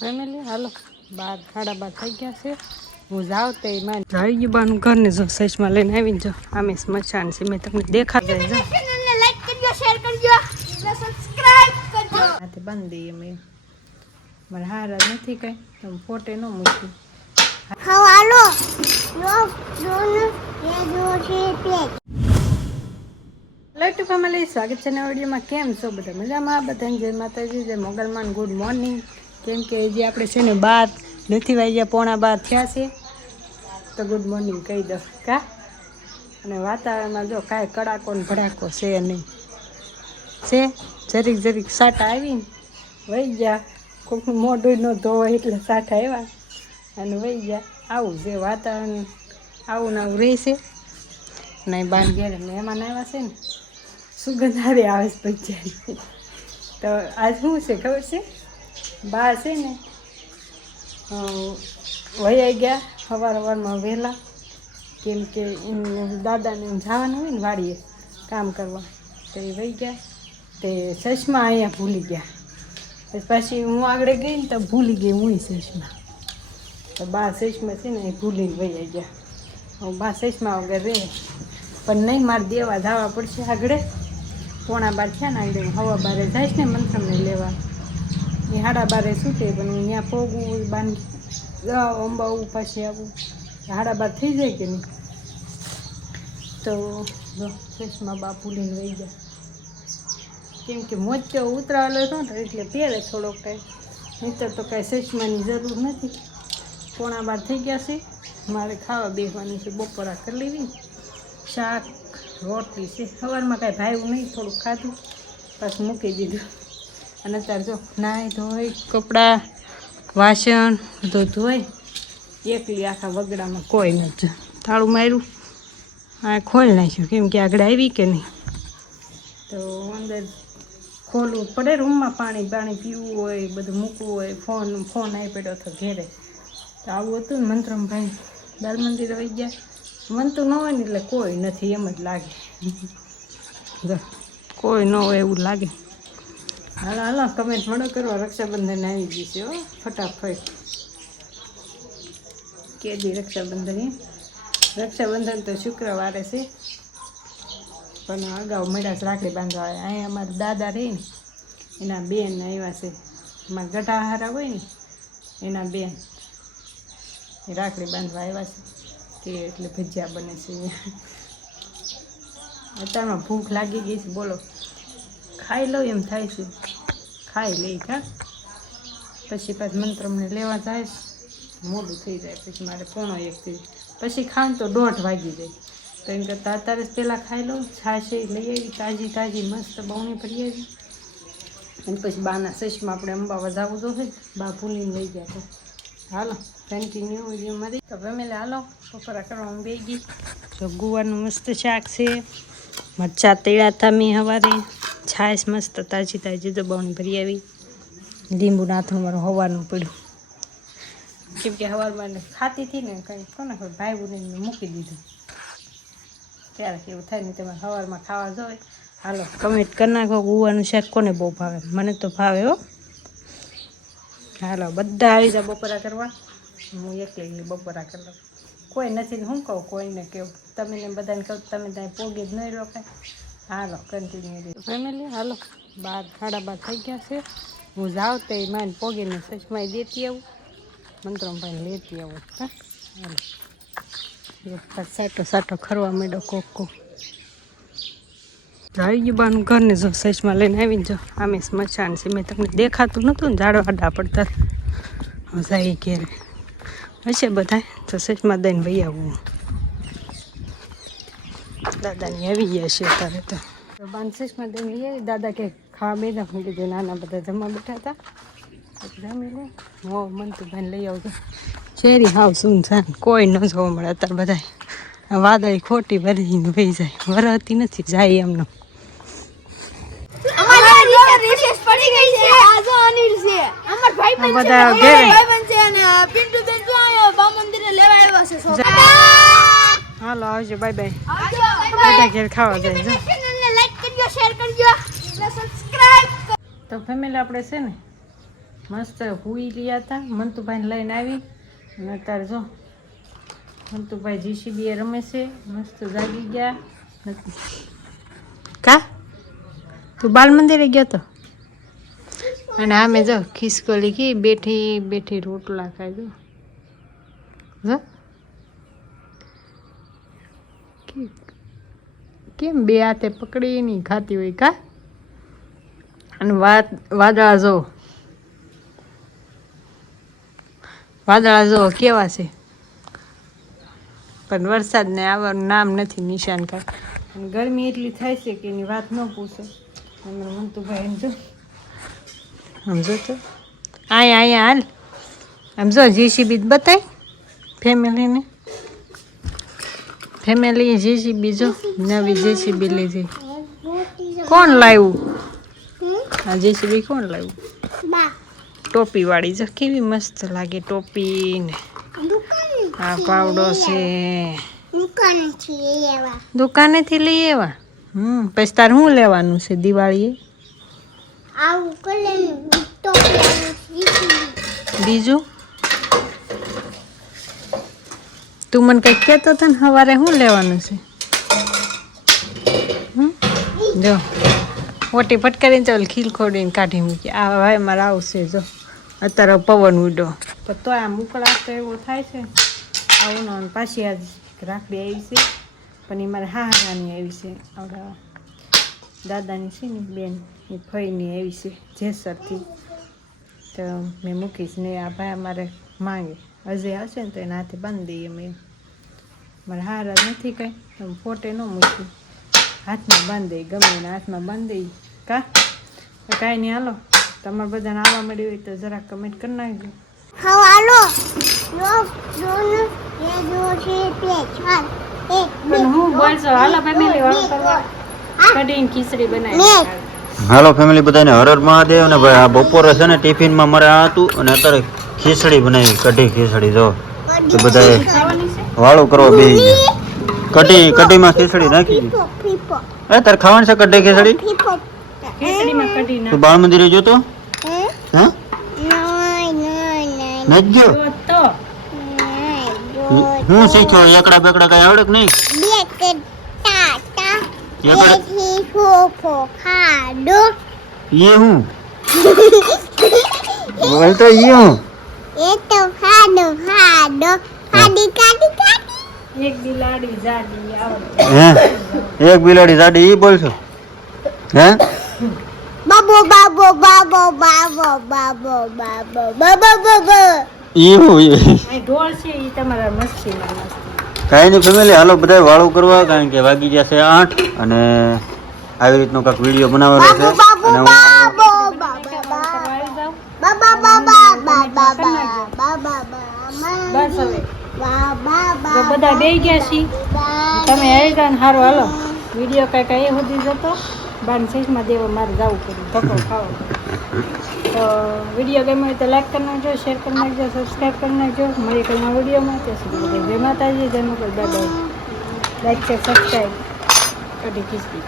Family હાલો 12 સાડા 12 થઈ ગયા છે. હું જાઉં તે માં આવી ગયું બાનું ઘરને જો સચમાં લઈને આવીને જો આમે સ્મશાન છે. મેં તમને દેખાડે જો લાઈક કરજો, શેર કરજો, સબસ્ક્રાઇબ કરજો. આતે બંધ દઈએ મેં મને હારા નથી કઈ તમે ફોટે ન મૂક્યું. હા હાલો લાઈટ ફેમિલી સ્વાગત છે નવા વિડીયોમાં. કેમ છો બધા મજામાં? બધાને જય માતાજી, જય મોગલમાન, ગુડ મોર્નિંગ. કેમ કે હજી આપણે છે ને 12 નથી વાગ્યા, પોણા 12 થયા છે તો ગુડ મોર્નિંગ કહી દો કા. અને વાતાવરણમાં જો કાંઈ કડાકો ને ભડાકો છે નહીં, છે જરીક જરીક સાટા આવીને વહી ગયા. કોઈકનું મોઢું ન ધોવાય એટલે સાટા આવ્યા અને વહી ગયા. આવું છે વાતાવરણ, આવું ને આવું રહેશે. નહીં બાન ઘેરે મહેમાન આવ્યા છે ને સુગંધ હારી આવે છે ભજીયાની. તો આજ શું છે ખબર છે? બા છે ને વહી ગયા સવારમાં વહેલા, કેમ કે દાદાને જવાનું હોય ને વાડીએ કામ કરવા, તો એ વહી ગયા. તે ચશ્મા અહીંયા ભૂલી ગયા. પછી હું આગળ ગઈ ને તો ભૂલી ગઈ હું ચશ્મા. તો બા ચશ્મા છે ને એ ભૂલીને વહી ગયા. હું બા ચશ્મા વગર રહે પણ નહીં, મારે દેવા જવા પડશે આગળ. પોણા 12 થયા ને આગળ હવા 12 જાય ને મંત્રમને લેવા. એ સાડા 12 છૂટે પણ હું ત્યાં પોગવું બાંધી અંબાવું પાછી આવું સાડા 12 થઈ જાય કે નહીં. તો ચશ્મા બા ભૂલીને વહી ગયા. કેમ કે મોજો ઉતરાવેલો હતો ને એટલે પહેરે થોડોક ટાઈમ, નહીંતર તો કાંઈ ચશ્માની જરૂર નથી. પોણા 12 થઈ ગયા છે. મારે ખાવા બેસવાની છે, બપોરા કરી લેવી. શાક રોટલી છે. સવારમાં કાંઈ ભાવ્યું નહીં, થોડુંક ખાધું પાછું મૂકી દીધું. અને અત્યારે જો નાહી ધોઈ કપડાં વાસણ બધું ધોઈ એકલી આખા વગડામાં કોઈ નથી. તાળું માર્યું, આ ખોલી નાખ્યું કેમ કે આગળ આવી કે નહીં. તો અંદર ખોલવું પડે રૂમમાં, પાણી પીવું હોય, બધું મૂકવું હોય, ફોન આવી પડ્યો હતો ઘેરે. તો આવું હતું ને મંત્રમભાઈ બાલ મંદિર આવી ગયા. મનતું ન હોય ને એટલે કોઈ નથી એમ જ લાગે, કોઈ ન હોય એવું લાગે. હાલો હાલો કમેન્ટ મળો કરવા. રક્ષાબંધન આવી ગઈ છે હો ફટાફટ. કે દી રક્ષાબંધન? રક્ષાબંધન તો શુક્રવારે છે, પણ અગાઉ મળ્યા છે રાખડી બાંધવા. અહીંયા અમારા દાદા રહે ને એના બેન આવ્યા છે, અમારા ગઢાહારા હોય ને એના બેન એ રાખડી બાંધવા આવ્યા છે. તે એટલે ભજીયા બને છે. અત્યારમાં ભૂખ લાગી ગઈ છે, બોલો ખાઈ લો એમ થાય છે. ખાઈ લઈ કા પછી પાછું મંત્રમને લેવા જાય, મોડું થઈ જાય. પછી મારે 1:30 થઈ, પછી ખાન તો 1:30 વાગી જાય. તો એમ કરતાં અત્યારે જ પહેલાં ખાઈ લઉં. છાશ લઈ આવી તાજી તાજી મસ્ત બહુણી ભરી આવી. અને પછી બાના ચશ્મા આપણે અંબાવા જવું તો હોય, બા ભૂલીને લઈ ગયા. તો હાલો કન્ટિન્યુ વિડીયોમાં. તો ફેમિલી હાલો બપોરા કરવામાં બે ગઈ. જો ગુવાનું મસ્ત શાક છે, મરચાં તળ્યા હતા મેં સવારે, છાશ મસ્ત તાજી તાજી તો બહુણી ભરી આવી. લીંબુ નાથું મારું હવાનું પડ્યું, કેમ કે સવારમાં ખાતી હતી ને કંઈ કોને ખબર ભાઈ ને મૂકી દીધું. ત્યારે એવું થાય ને તમારે સવારમાં ખાવા જોઈએ. હાલો કમેન્ટ કરી નાખો ગુવાનું શાક કોને બહુ ભાવે. મને તો ભાવે હો. હાલો બધા આવી જાય બપોરા કરવા. હું એકલી બપોરા કરી લઉં. કોઈ નથી હું કહું કોઈને કેવું, તમે ને બધાને કહું તમે ત્યાં પોગી જ નહીં રોકાય. હાલો કન્ટિન્યુ ફેમિલી હાલો 12 સાડા 12 થઈ ગયા છે. હું જાઉં તે માને પોગીને ચશ્મા દેતી આવું, મંત્રમભાઈને લેતી આવું. હા હાલો સાટો સાટો ખરવા માંડ્યો કોક. આવી ગયું બાનું ઘરને જો ચશ્મા લઈને આવીને જો આમે સ્મશાન છે. મેં તમને દેખાતું નહોતું ને ઝાડવા આડા પડતા જાય ઘેરે હશે બધા. તો ચશ્મા દઈને વહી આવું. દાદાની આવી ગયા છે અત્યારે તો બાન ચશ્મા દઈને લઈ આવી. દાદા કે ખાવા બેઠા, હું કીધું નાના બધા જમવા બેઠા હતા જમી લે. હો મંતુભાઈને લઈ આવજો. શેરી હાવ સુનસાન, કોઈ ન જોવા મળે અત્યારે. બધા વાદળી ખોટી ભરીને વહી જાય, વરતી નથી જાય એમનો. બધા ઘેરે હાલો આવજો, બાય બાય. બધા ઘેર ખાવા જાય. લાઈક કરજો, શેર કરજો, સબસ્ક્રાઇબ. તો ફેમિલી આપણે છે ને મસ્ત હુઈ ગયા હતા. મંતુભાઈને લઈને આવી અને અત્યારે જો મંતુભાઈ જીસીબી રમે છે. મસ્ત જાગી ગયા. કા તું બાલ મંદિરે ગયો તો? અને આમે જો ખિસકોલી કી બેઠી બેઠી રોટલા ખાઈ દો. જો કેમ બે હાથે પકડીને ખાતી હોય કા. અને વાદળા જો કેવા છે, પણ વરસાદને આવવાનું નામ નથી નિશાન કા. અને ગરમી એટલી થાય છે કે એની વાત ન પૂછે. અને મંતુભાઈ એમ જો સમજો તો અહીંયા હાલ આમ જો જીસીબી બતાય ફેમિલી જીસીબી જો નવી જીસીબી લીધી. કોણ લાવ્યું આ જીસીબી? કોણ લાવ્યું? ટોપી વાળી જો કેવી મસ્ત લાગે ટોપી ને. આ પાવડો છે દુકાનેથી લઈ આવ્યા. પછી તાર શું લેવાનું છે દિવાળીએ? બીજું તું મને કંઈક કહેતો હતો ને સવારે શું લેવાનું છે? જો ઓટી ફટકારીને ચાલ ખીલ ખોડીને કાઢી મૂકી. આ ભાઈ મારે આવશે જો અત્યારે પવન ઉડ્યો પણ તો આમ ઉકળાટ તો એવો થાય છે. આવું ને પાછી આજ રાખડી આવી છે પણ એ મારે હાહાની આવી છે. આવડા દાદાની છે ને બેન એ ફઈની આવી છે જેસરથી. તો મેં મૂકીશ ને આ ભાઈ અમારે માંગે અજય આવશે ને તો એના હાથે બાંધી દઈએ. મેં મારે હારા નથી કંઈ તો ફોટે ન મૂકી, હાથમાં બાંધી દઈ. ગમે એના હાથમાં બાંધી દઈ કા. કાંઈ નહીં હાલો, તમારે બધાને આવવા મળ્યું હોય તો જરાક કમેન્ટ કરી નાખજો. પણ હું બોલશો હાલો ફેમિલી વાળું કરવા કઢીને ખીચડી બનાવી. હાલો ફેમિલી બધાને હર હર મહાદેવ. ને ભાઈ આ બપોરે છે ને ટિફિનમાં મારે આ હતું અને અત્યારે ખીચડી બનાવી, કઢી ખીચડી. જો તો બધાએ વાળું કરવા બેસી ગયા. કઢીમાં ખીચડી નાખી. તારે ખાવાની છે કઢી ખીચડી? ખીચડીમાં કઢી તું બાળ મંદિરે જોતો? હા નજો તો હું શીખ્યો એકડા બેકડા કઈ આવડે કે નહીં? ये हूँ बोल तो ये हूँ એક બિલાડી જાડી આવડે. हैं एक बिलाड़ी साड़ी ये बोल सो हैं ये हूँ અહીં ઢોળ છે એ તમારા મસ્તીમાં મસ્તી. કાંઈ નહીં ફેમિલી હાલો બધા વાળું કરવા, કારણ કે વાગી જશે 8 અને આવી રીતનો કાંઈક વિડીયો બનાવેલો છે. અને હું બસ હવે તો બધા બેસી ગયા છીએ. તમે આવી ગયા ને સારું હાલો. વિડીયો કાંઈક એ સુધી જતો બાર શેષમાં દેવા મારે જવું પડ્યું ધક્કો ખાવો. તો વિડીયો ગમે હોય તો લાઈક કરી નાખજો, શેર કરી નાખજો, સબસ્ક્રાઈબ કરી નાખજો. મળી કંઈના વિડીયોમાં ત્યાં સુધી બધા જય માતાજી, જય મોકલ દાદા. લાઈક છે સબસ્ક્રાઈબ કઢી ખીચડી.